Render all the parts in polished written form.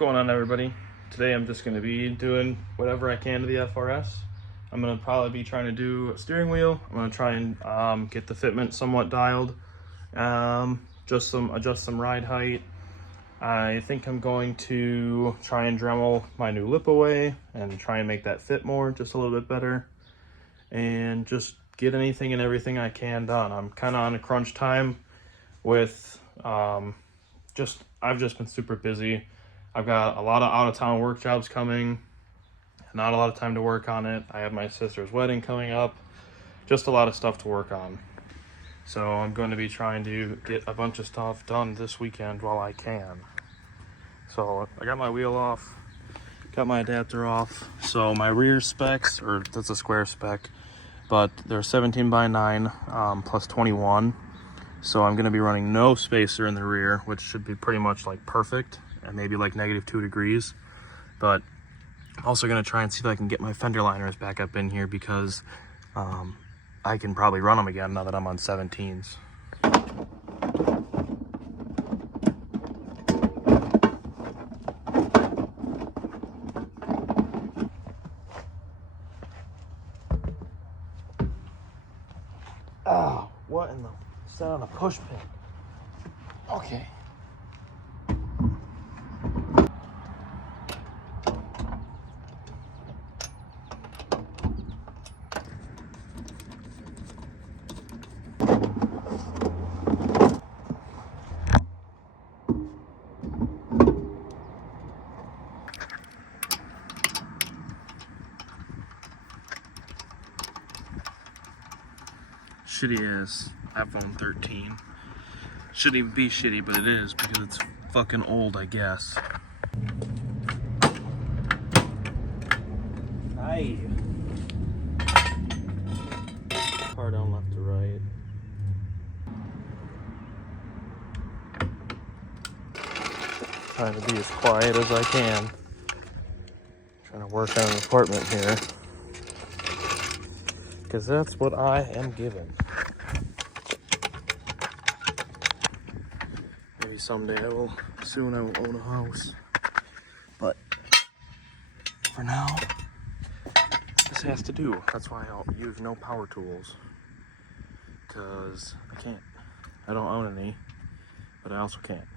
going on, everybody? Today I'm just going to be doing whatever I can to the FRS. I'm going to probably be trying to do a steering wheel. I'm going to try and get the fitment somewhat dialed, adjust some ride height. I think I'm going to try and Dremel my new lip away and try and make that fit more, just a little bit better, and just get anything and everything I can done. I'm kind of on a crunch time with I've just been super busy. I've got a lot of out-of-town work jobs coming, not a lot of time to work on it. I have my sister's wedding coming up, just a lot of stuff to work on. So I'm going to be trying to get a bunch of stuff done this weekend while I can. So I got my wheel off, got my adapter off. So my rear specs, or that's a square spec, but they're 17 by 9 plus 21. So I'm going to be running no spacer in the rear, which should be pretty much like perfect, and maybe like -2 degrees. But I'm also going to try and see if I can get my fender liners back up in here, because I can probably run them again now that I'm on 17s. Oh, what in the... Set on a push pin. Okay. Shitty ass iPhone 13. Shouldn't even be shitty, but it is, because it's fucking old, I guess. Hi. Car down left to right. Trying to be as quiet as I can. Trying to work on an apartment here, because that's what I am given. Maybe someday I will own a house, but for now, this has to do. That's why I'll use no power tools, because I can't. I don't own any, but I also can't.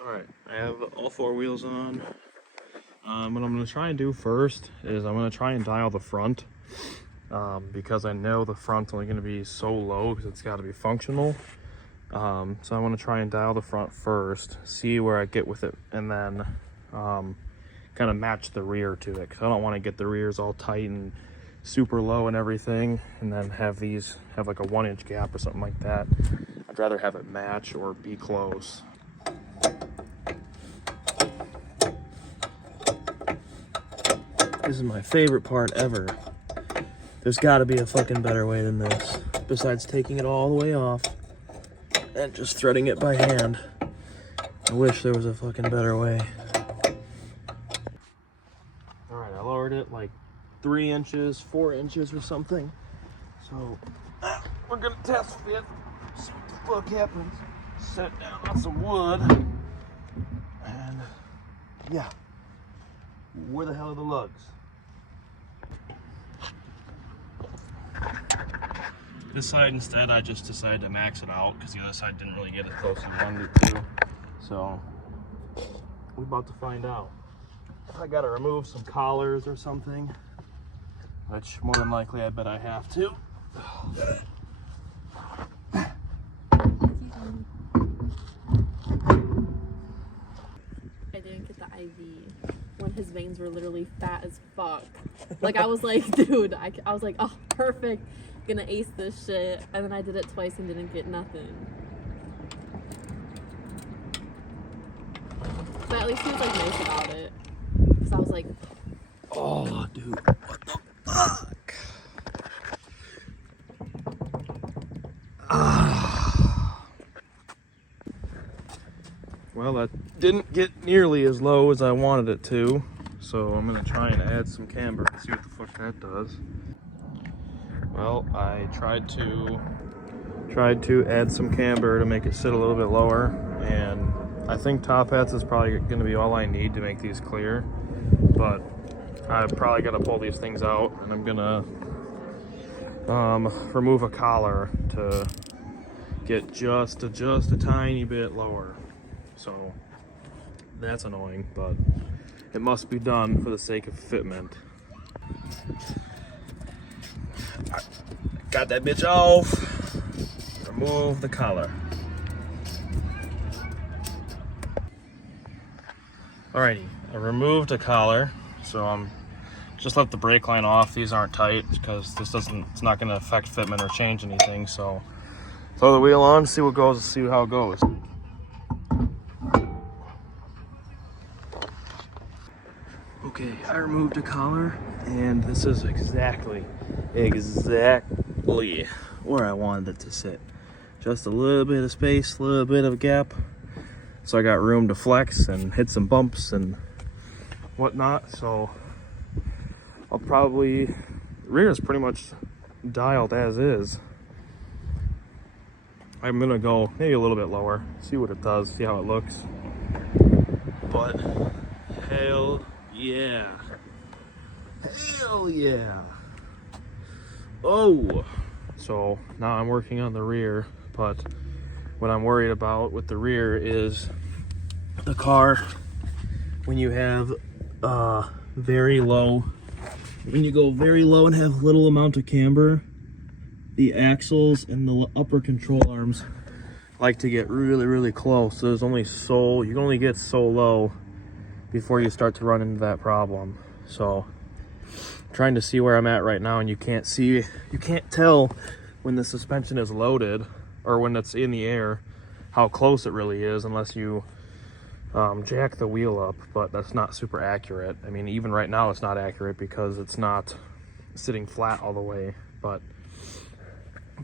Alright, I have all 4 wheels on. What I'm going to try and do first is I'm going to try and dial the front, because I know the front's only going to be so low because it's got to be functional. So I want to try and dial the front first, see where I get with it, and then kind of match the rear to it, because I don't want to get the rears all tight and super low and everything, and then have like a 1-inch gap or something like that. I'd rather have it match or be close. This is my favorite part ever. There's got to be a fucking better way than this, besides taking it all the way off and just threading it by hand. I wish there was a fucking better way. Alright, I lowered it like 3 inches, 4 inches or something. So, we're gonna test fit, see what the fuck happens. Set down on some wood. And, yeah. Where the hell are the lugs? This side instead, I just decided to max it out because the other side didn't really get as close as we wanted it to. So, we're about to find out. I gotta remove some collars or something, which more than likely I bet I have to. I didn't get the IV when his veins were literally fat as fuck. Like, I was like, dude, I was like, oh, perfect, gonna ace this shit. And then I did it twice and didn't get nothing. But at least he was like nice about it. Cause I was like, oh, dude, what the fuck? Well, that didn't get nearly as low as I wanted it to, so I'm gonna try and add some camber and see what the fuck that does. Well, I tried to add some camber to make it sit a little bit lower, and I think top hats is probably gonna be all I need to make these clear, but I'm probably gonna pull these things out, and I'm gonna remove a collar to get just a tiny bit lower. So that's annoying, but it must be done for the sake of fitment. Got that bitch off. Remove the collar. Alrighty, I removed the collar, so I'm just left the brake line off. These aren't tight because it's not going to affect fitment or change anything. So throw the wheel on, see what goes, see how it goes. Okay, I removed the collar, and this is exactly where I wanted it to sit. Just a little bit of space, a little bit of a gap, so I got room to flex and hit some bumps and whatnot. So I'll probably, rear is pretty much dialed as is. I'm gonna go maybe a little bit lower, see what it does, see how it looks. But hell yeah. Hell yeah. Oh, so now I'm working on the rear, but what I'm worried about with the rear is the car, when you have very low, when you go very low and have little amount of camber, the axles and the upper control arms like to get really close. So there's only so, you can only get so low before you start to run into that problem. So I'm trying to see where I'm at right now, and you can't tell when the suspension is loaded or when it's in the air how close it really is unless you jack the wheel up, but that's not super accurate. I mean, even right now it's not accurate because it's not sitting flat all the way, but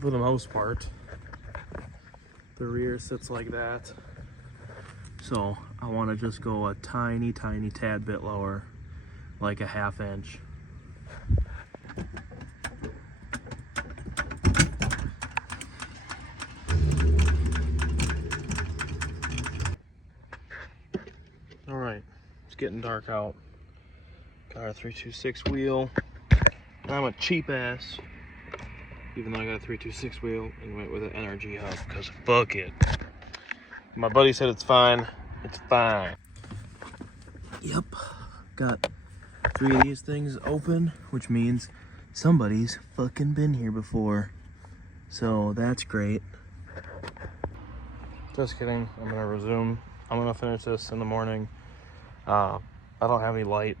for the most part the rear sits like that. So I want to just go a tiny tad bit lower, like a ½ inch. All right, it's getting dark out. Got our 326 wheel. I'm a cheap ass, even though I got a 326 wheel, and went with an NRG hub because fuck it. My buddy said it's fine. It's fine. Yep, got 3 of these things open, which means somebody's fucking been here before. So that's great. Just kidding. I'm gonna resume. I'm gonna finish this in the morning. I don't have any light.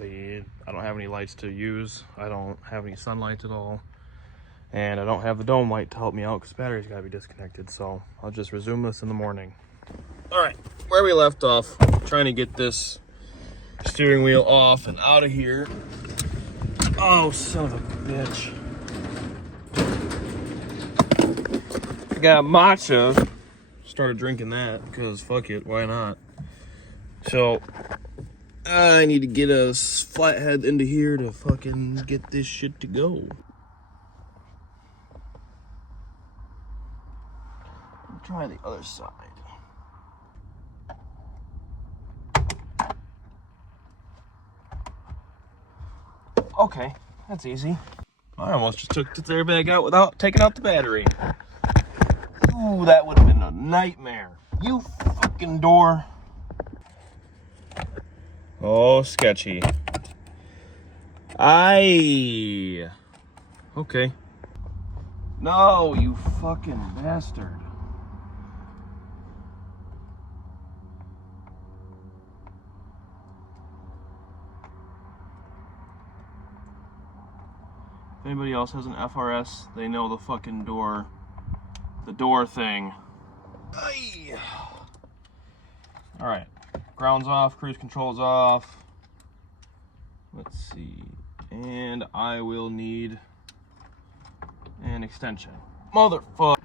I don't have any lights to use. I don't have any sunlight at all. And I don't have the dome light to help me out because the battery's gotta be disconnected. So I'll just resume this in the morning. All right, where we left off, trying to get this steering wheel off and out of here. Oh, son of a bitch. I got matcha. Started drinking that because fuck it, why not? So I need to get a flathead into here to fucking get this shit to go. Try the other side. Okay, that's easy. I almost just took the airbag out without taking out the battery. Ooh, that would have been a nightmare. You fucking door. Oh, sketchy. Okay. No, you fucking bastard. If anybody else has an FRS, they know the fucking door, the door thing. All right, ground's off, cruise control's off. Let's see. And I will need an extension. Motherfucker.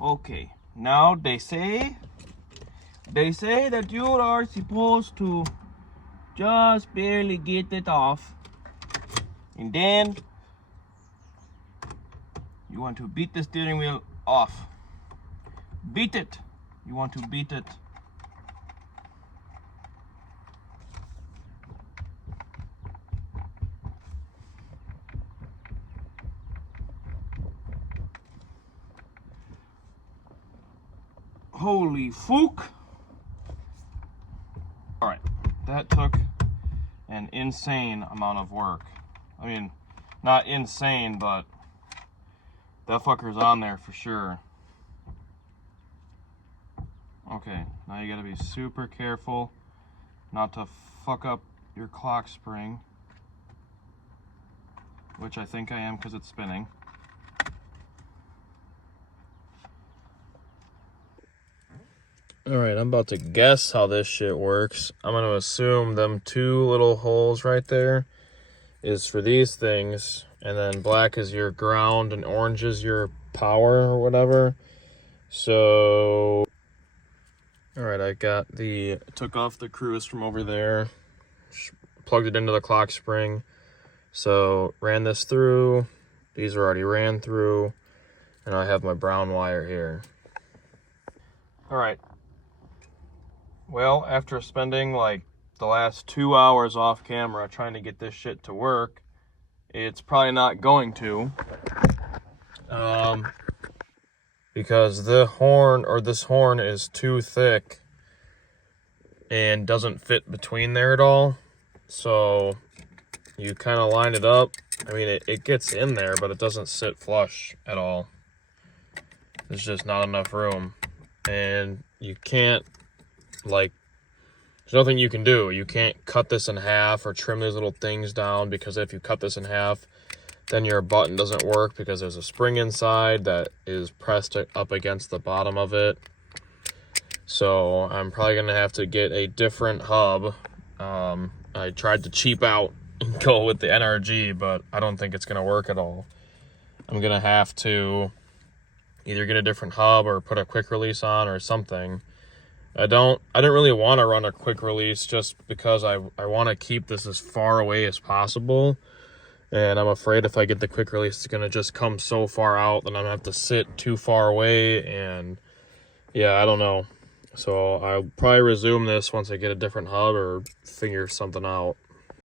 Okay, now they say that you are supposed to just barely get it off, and then you want to beat the steering wheel off. Beat it. You want to beat it. Holy fuck. All right, that took an insane amount of work. I mean, not insane, but that fucker's on there for sure. Okay, now you gotta be super careful not to fuck up your clock spring, which I think I am because it's spinning. Alright, I'm about to guess how this shit works. I'm going to assume them two little holes right there is for these things, and then black is your ground and orange is your power or whatever. So, alright, I took off the cruise from over there, plugged it into the clock spring. So, ran this through. These are already ran through, and I have my brown wire here. Alright. Well, after spending like the last 2 hours off camera trying to get this shit to work, it's probably not going to. Because this horn is too thick and doesn't fit between there at all. So you kind of line it up. I mean, it gets in there, but it doesn't sit flush at all. There's just not enough room. And you can't, like, there's nothing you can do. You can't cut this in half or trim these little things down, because if you cut this in half, then your button doesn't work because there's a spring inside that is pressed up against the bottom of it. So I'm probably going to have to get a different hub. I tried to cheap out and go with the NRG, but I don't think it's going to work at all. I'm going to have to either get a different hub or put a quick release on or something. I didn't really want to run a quick release just because I want to keep this as far away as possible. And I'm afraid if I get the quick release, it's going to just come so far out that I'm going to have to sit too far away. And yeah, I don't know. So I'll probably resume this once I get a different hub or figure something out.